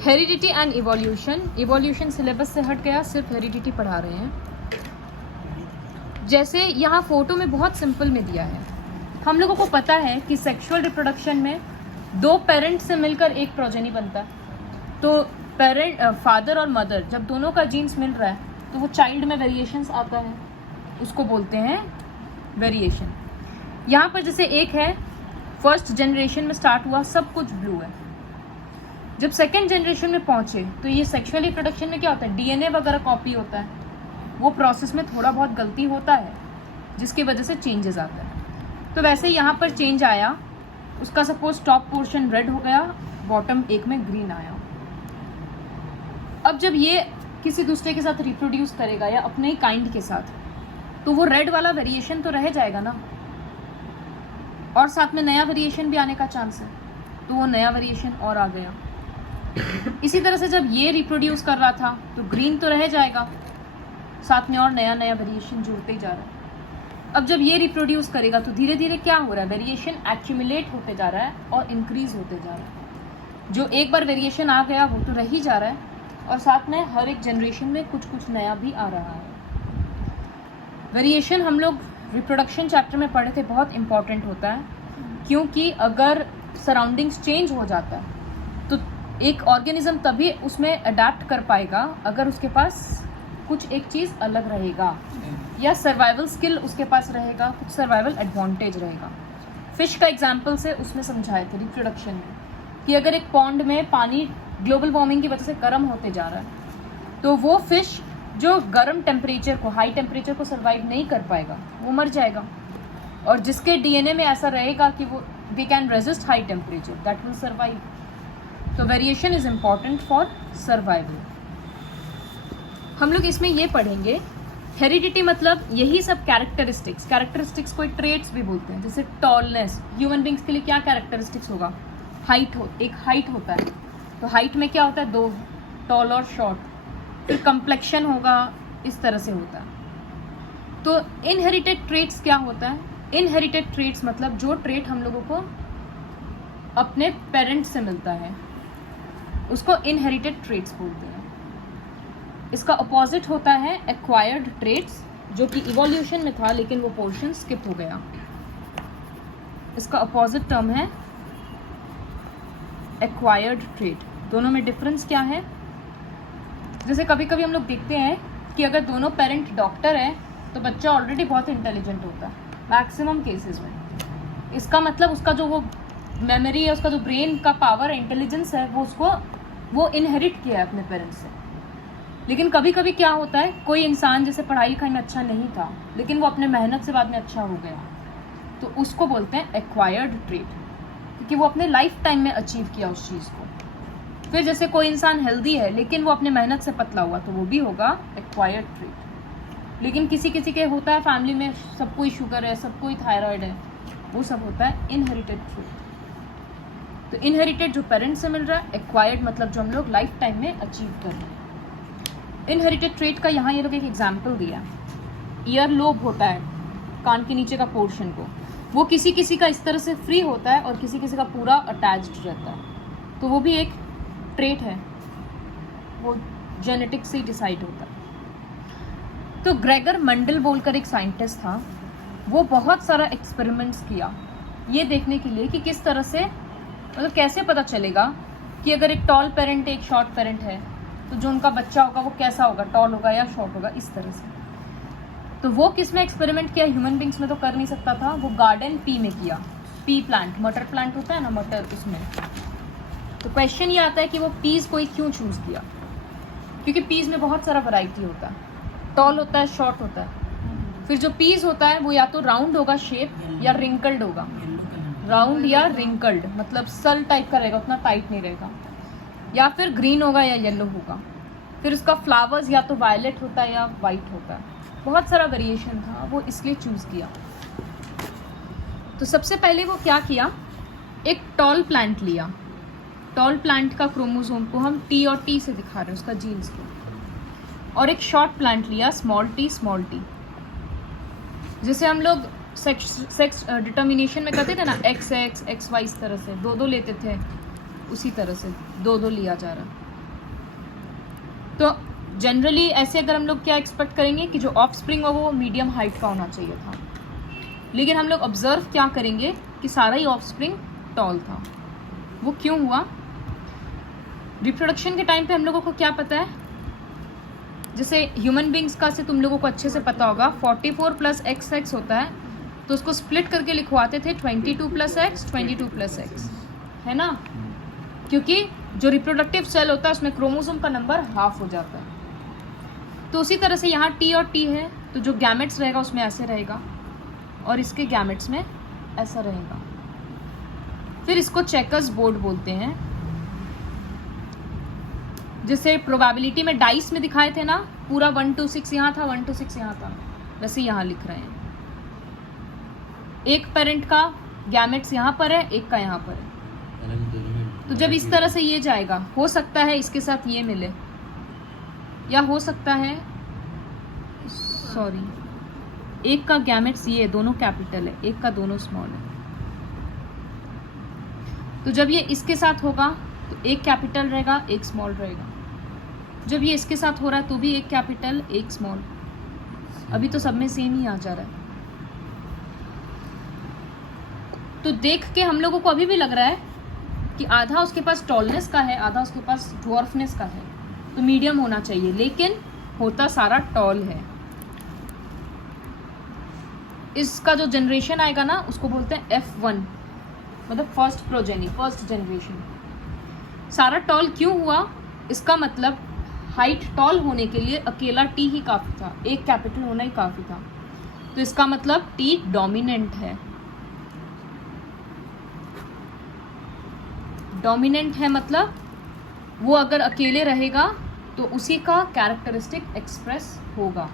Heredity and evolution. Evolution syllabus से हट गया, सिर्फ हेरिडिटी पढ़ा रहे हैं। जैसे यहाँ फोटो में बहुत सिंपल में दिया है, हम लोगों को पता है कि सेक्सुअल रिप्रोडक्शन में 2 पेरेंट से मिलकर एक प्रोजेनी बनता है। तो फादर और मदर जब दोनों का जीन्स मिल रहा है तो वो चाइल्ड में वेरिएशंस आता है, उसको बोलते हैं वेरिएशन। यहाँ पर जैसे एक है, फर्स्ट जनरेशन में स्टार्ट हुआ, सब कुछ ब्लू है। जब सेकेंड जनरेशन में पहुंचे तो ये सेक्सुअल रिप्रोडक्शन में क्या होता है, डीएनए वगैरह कॉपी होता है, वो प्रोसेस में थोड़ा बहुत गलती होता है जिसकी वजह से चेंजेस आता है। तो वैसे यहाँ पर चेंज आया, उसका सपोज टॉप पोर्शन रेड हो गया, बॉटम एक में ग्रीन आया। अब जब ये किसी दूसरे के साथ रिप्रोड्यूस करेगा या अपने ही काइंड के साथ, तो वो रेड वाला वेरिएशन तो रह जाएगा ना, और साथ में नया वेरिएशन भी आने का चांस है, तो वो नया वेरिएशन और आ गया। इसी तरह से जब ये रिप्रोड्यूस कर रहा था तो ग्रीन तो रह जाएगा, साथ में और नया नया वेरिएशन जुड़ते ही जा रहा है। अब जब ये रिप्रोड्यूस करेगा तो धीरे धीरे क्या हो रहा है, वेरिएशन एक्यूमुलेट होते जा रहा है और इंक्रीज होते जा रहा है। जो एक बार वेरिएशन आ गया वो तो रह ही जा रहा है, और साथ में हर एक जनरेशन में कुछ कुछ नया भी आ रहा है। वेरिएशन हम लोग रिप्रोडक्शन चैप्टर में पढ़े थे, बहुत इंपॉर्टेंट होता है, क्योंकि अगर सराउंडिंग्स चेंज हो जाता है तो एक ऑर्गेनिज्म तभी उसमें अडेप्ट कर पाएगा अगर उसके पास कुछ एक चीज़ अलग रहेगा, या सर्वाइवल स्किल उसके पास रहेगा, कुछ सर्वाइवल एडवांटेज रहेगा। फिश का एग्जाम्पल से उसमें समझाए थे रिप्रोडक्शन में कि अगर एक पॉन्ड में पानी ग्लोबल वार्मिंग की वजह से गर्म होते जा रहा है तो वो फिश जो गर्म टेम्परेचर को, हाई टेम्परेचर को सर्वाइव नहीं कर पाएगा, वो मर जाएगा। और जिसके डीएनए में ऐसा रहेगा कि वो we can resist high temperature, that will survive. तो variation is important for survival. हम लोग इसमें ये पढ़ेंगे, हेरिडिटी मतलब यही सब कैरेक्टरिस्टिक्स को ट्रेट्स भी बोलते हैं। जैसे टॉलनेस, ह्यूमन बींग्स के लिए क्या कैरेक्टरिस्टिक्स होगा, एक हाइट होता है, तो हाइट में क्या होता है, 2, टॉल और शॉर्ट। फिर कंप्लेक्शन होगा, इस तरह से होता है। तो इनहेरिटेड ट्रेट्स क्या होता है, इनहेरिटेड ट्रेट्स मतलब जो ट्रेट हम लोगों को अपने पेरेंट्स से मिलता है उसको इनहेरिटेड ट्रेट्स बोलते हैं। इसका अपोजिट होता है एक्वायर्ड ट्रेट्स, जो कि इवोल्यूशन में था लेकिन वो पोर्शन स्किप हो गया। इसका अपोजिट टर्म है एक्वायर्ड ट्रेट। दोनों में डिफरेंस क्या है, जैसे कभी कभी हम लोग देखते हैं कि अगर दोनों पेरेंट डॉक्टर है तो बच्चा ऑलरेडी बहुत इंटेलिजेंट होता है मैक्सिमम केसेस में। इसका मतलब उसका जो वो मेमोरी है, उसका जो ब्रेन का पावर है, इंटेलिजेंस है, वो इनहेरिट किया है अपने पेरेंट्स से। लेकिन कभी कभी क्या होता है, कोई इंसान जैसे पढ़ाई लिखाई में अच्छा नहीं था लेकिन वो अपने मेहनत से बाद में अच्छा हो गया, तो उसको बोलते हैं एक्वायर्ड ट्रेट, क्योंकि वो अपने लाइफ टाइम में अचीव किया उस चीज़ को। फिर जैसे कोई इंसान हेल्दी है लेकिन वो अपने मेहनत से पतला हुआ, तो वो भी होगा एक्वायर्ड ट्रेट। लेकिन किसी किसी के होता है फैमिली में सबको ही शुगर है, सबको ही थायराइड है, वो सब होता है इनहेरिटेड ट्रेट। तो इनहेरिटेड जो पेरेंट्स से मिल रहा है, एक्वायर्ड मतलब जो हम लोग लाइफ टाइम में अचीव कर रहे हैं। इनहेरिटेड ट्रेट का यहाँ ये लोग एक एग्जाम्पल दिया, ईयर लोब होता है, कान के नीचे का पोर्शन को, वो किसी किसी का इस तरह से फ्री होता है और किसी किसी का पूरा अटैच्ड रहता है, तो वो भी एक ट्रेट है, वो जेनेटिक्स से डिसाइड होता है। तो ग्रेगर मंडल बोलकर एक साइंटिस्ट था, वो बहुत सारा एक्सपेरिमेंट्स किया ये देखने के लिए कि किस तरह से, मतलब कैसे पता चलेगा कि अगर एक टॉल पेरेंट एक शॉर्ट पेरेंट है तो जो उनका बच्चा होगा वो कैसा होगा, टॉल होगा या शॉर्ट होगा, इस तरह से। तो वो किस में एक्सपेरिमेंट किया, ह्यूमन बींग्स में तो कर नहीं सकता था, वो गार्डन पी में किया। पी प्लांट, मटर प्लांट होता है ना, मटर, उसमें। तो क्वेश्चन ये आता है कि वो पीज को ही क्यों चूज किया, क्योंकि पीज में बहुत सारा वैरायटी होता है, टॉल होता है, शॉर्ट होता है। फिर जो पीज होता है वो या तो राउंड होगा शेप या रिंकल्ड होगा, राउंड या रिंकल्ड मतलब सल टाइप का रहेगा, उतना टाइट नहीं रहेगा, या फिर ग्रीन होगा या येलो होगा। फिर उसका फ्लावर्स या तो वायलेट होता है या वाइट होता है, बहुत सारा वेरिएशन था, वो इसलिए चूज किया। तो सबसे पहले वो क्या किया, एक टॉल प्लांट लिया, टॉल प्लांट का क्रोमोसोम को हम टी और टी से दिखा रहे हैं, उसका जीन्स को, और एक शॉर्ट प्लांट लिया, स्मॉल टी स्मॉल टी। जैसे हम लोग सेक्स डिटर्मिनेशन में करते थे ना, XX XY, इस तरह से 2 लेते थे, उसी तरह से 2-2 लिया जा रहा है। तो जनरली ऐसे अगर हम लोग क्या एक्सपेक्ट करेंगे कि जो ऑफ स्प्रिंग हो वो मीडियम हाइट का होना चाहिए था, लेकिन हम लोग ऑब्जर्व क्या करेंगे कि सारा ही ऑफ स्प्रिंग टॉल था। वो क्यों हुआ? रिप्रोडक्शन के टाइम पे हम लोगों को क्या पता है, जैसे ह्यूमन बींग्स का से तुम लोगों को अच्छे से पता होगा 44 + XX होता है, तो उसको स्प्लिट करके लिखवाते थे 22 + X 22 + X, है ना, क्योंकि जो रिप्रोडक्टिव सेल होता है उसमें क्रोमोसोम का नंबर हाफ हो जाता है। तो उसी तरह से यहाँ T और T है, तो जो गैमेट्स रहेगा उसमें ऐसे रहेगा और इसके गैमेट्स में ऐसा रहेगा। फिर इसको चेकर्स बोर्ड बोलते हैं। जैसे प्रोबेबिलिटी में डाइस में दिखाए थे ना, पूरा 1 to 6 यहाँ था, 1 to 6 यहाँ था, वैसे यहाँ लिख रहे हैं। एक पेरेंट का गैमेट्स यहाँ पर है, एक का यहाँ पर है। तो जब इस तरह से ये जाएगा, हो सकता है इसके साथ ये मिले, या हो सकता है एक का गैमेट्स ये दोनों कैपिटल है, एक का दोनों स्मॉल है। तो जब ये इसके साथ होगा तो एक कैपिटल रहेगा, एक स्मॉल रहेगा। जब ये इसके साथ हो रहा है तो भी एक कैपिटल, एक स्मॉल। अभी तो सब में सेम ही आ जा रहा है। तो देख के हम लोगों को अभी भी लग रहा है कि आधा उसके पास टॉलनेस का है, आधा उसके पास ड्वार्फनेस का है, तो मीडियम होना चाहिए, लेकिन होता सारा टॉल है। इसका जो जनरेशन आएगा ना उसको बोलते हैं F1, मतलब फर्स्ट प्रोजेनी, फर्स्ट जनरेशन। सारा टॉल क्यों हुआ? इसका मतलब हाइट टॉल होने के लिए अकेला T ही काफ़ी था, एक कैपिटल होना ही काफ़ी था। तो इसका मतलब T डोमिनेंट है। डोमिनेंट है मतलब वो अगर अकेले रहेगा तो उसी का कैरेक्टरिस्टिक एक्सप्रेस होगा।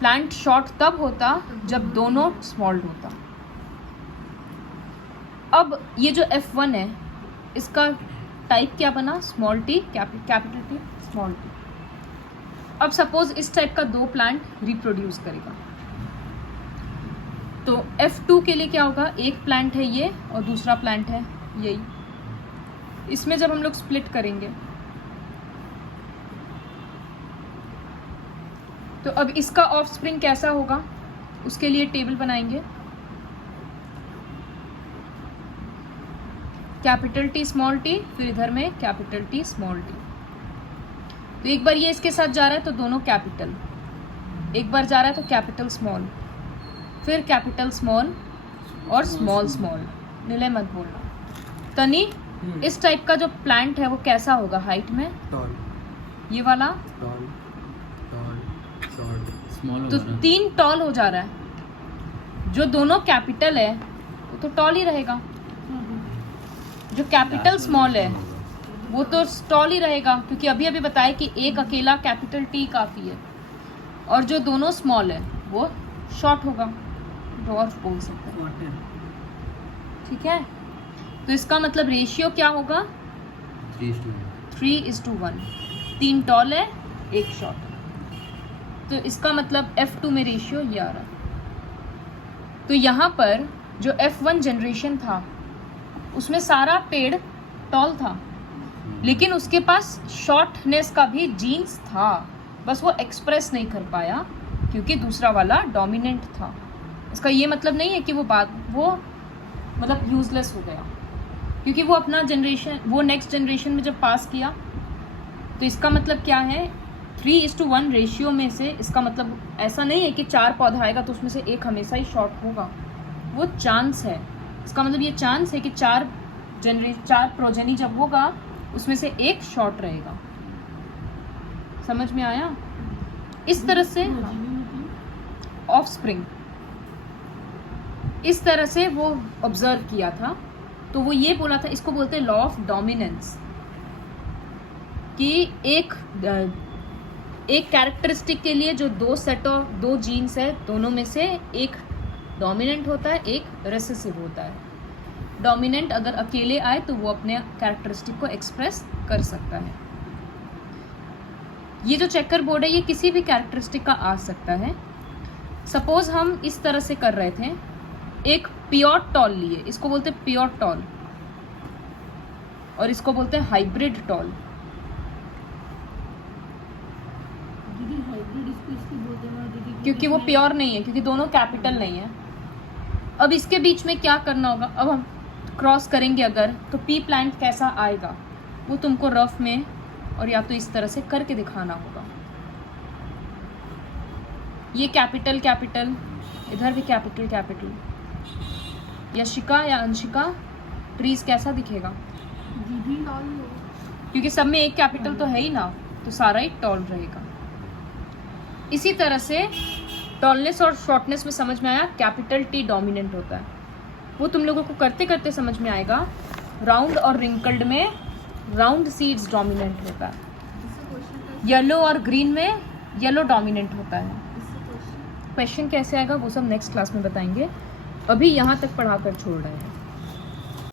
प्लांट शॉर्ट तब होता जब दोनों स्मॉल होता। अब ये जो F1 है इसका टाइप क्या बना? Small T capital T small T. अब सपोज इस टाइप का 2 प्लांट रिप्रोड्यूस करेगा, तो F2 के लिए क्या होगा? एक प्लांट है ये और दूसरा प्लांट है यही। इसमें जब हम लोग स्प्लिट करेंगे तो अब इसका ऑफस्प्रिंग कैसा होगा उसके लिए टेबल बनाएंगे। कैपिटल टी स्मॉल टी, फिर इधर में कैपिटल टी स्मॉल टी। तो एक बार ये इसके साथ जा रहा है तो दोनों कैपिटल, एक बार जा रहा है तो कैपिटल स्मॉल, फिर कैपिटल स्मॉल और स्मॉल स्मॉल। निलय मत बोलना। तनी, इस टाइप का जो प्लांट है वो कैसा होगा हाइट में? टॉल। ये वाला टॉल, टॉल, शॉर्ट, स्मॉल। तो 3 टॉल हो जा रहा है। जो दोनों कैपिटल है वो तो टॉल ही रहेगा, जो कैपिटल स्मॉल है वो तो टॉल ही रहेगा, क्योंकि अभी अभी बताया कि एक अकेला कैपिटल टी काफ़ी है, और जो दोनों स्मॉल है वो शॉर्ट होगा, डॉर्फ बोल सकते हैं। ठीक है, तो इसका मतलब रेशियो क्या होगा? 3:1। 3 टॉल है, एक शॉर्ट। तो इसका मतलब F2 में रेशियो ये आ रहा। तो यहाँ पर जो F1 जनरेशन था उसमें सारा पेड़ टॉल था, लेकिन उसके पास शॉर्टनेस का भी जीन्स था, बस वो एक्सप्रेस नहीं कर पाया क्योंकि दूसरा वाला डोमिनेंट था। इसका ये मतलब नहीं है कि वो मतलब यूजलेस हो गया, क्योंकि वो अपना जनरेशन, वो नेक्स्ट जनरेशन में जब पास किया। तो इसका मतलब क्या है? 3:1 रेशियो में से इसका मतलब ऐसा नहीं है कि 4 पौधा आएगा तो उसमें से एक हमेशा ही शॉर्ट होगा, वो चांस है। इसका मतलब ये चांस है कि 4 प्रोजेनी जब होगा उसमें से एक शॉर्ट रहेगा। समझ में आया? इस तरह से ऑफस्प्रिंग इस तरह से वो ऑब्जर्व किया था। तो वो ये बोला था, इसको बोलते हैं लॉ ऑफ डोमिनेंस, कि एक कैरेक्टरिस्टिक के लिए जो 2 जीन्स है दोनों में से एक डोमिनेंट होता है, एक रेसेसिव होता है। डोमिनेंट अगर अकेले आए तो वो अपने कैरेक्टरिस्टिक को एक्सप्रेस कर सकता है। ये जो चेकर बोर्ड है ये किसी भी कैरेक्टरिस्टिक का आ सकता है। सपोज हम इस तरह से कर रहे थे, एक प्योर टॉल लिए, इसको बोलते हैं प्योर टॉल। और इसको बोलते हैं हाइब्रिड टॉल। दीदी हाइब्रिड इसको इसलिए बोलते हैं दीदी क्योंकि वो प्योर नहीं है, क्योंकि दोनों कैपिटल नहीं है। अब इसके बीच में क्या करना होगा, अब हम क्रॉस करेंगे अगर, तो पी प्लांट कैसा आएगा वो तुमको रफ में और या तो इस तरह से करके दिखाना होगा। ये कैपिटल कैपिटल, इधर भी कैपिटल कैपिटल। यशिका या अंशिका, ट्रीज कैसा दिखेगा? दीदी टॉल क्योंकि सब में एक कैपिटल तो है ही ना, तो सारा ही टॉल रहेगा। इसी तरह से टॉलनेस और शॉर्टनेस में समझ में आया, कैपिटल टी डोमिनेंट होता है। वो तुम लोगों को करते करते समझ में आएगा। राउंड और रिंकल्ड में राउंड सीड्स डोमिनेंट होता है। येलो और ग्रीन में येलो डोमिनेंट होता है। क्वेश्चन कैसे आएगा वो सब नेक्स्ट क्लास में बताएंगे, अभी यहाँ तक पढ़ाकर छोड़ रहे हैं।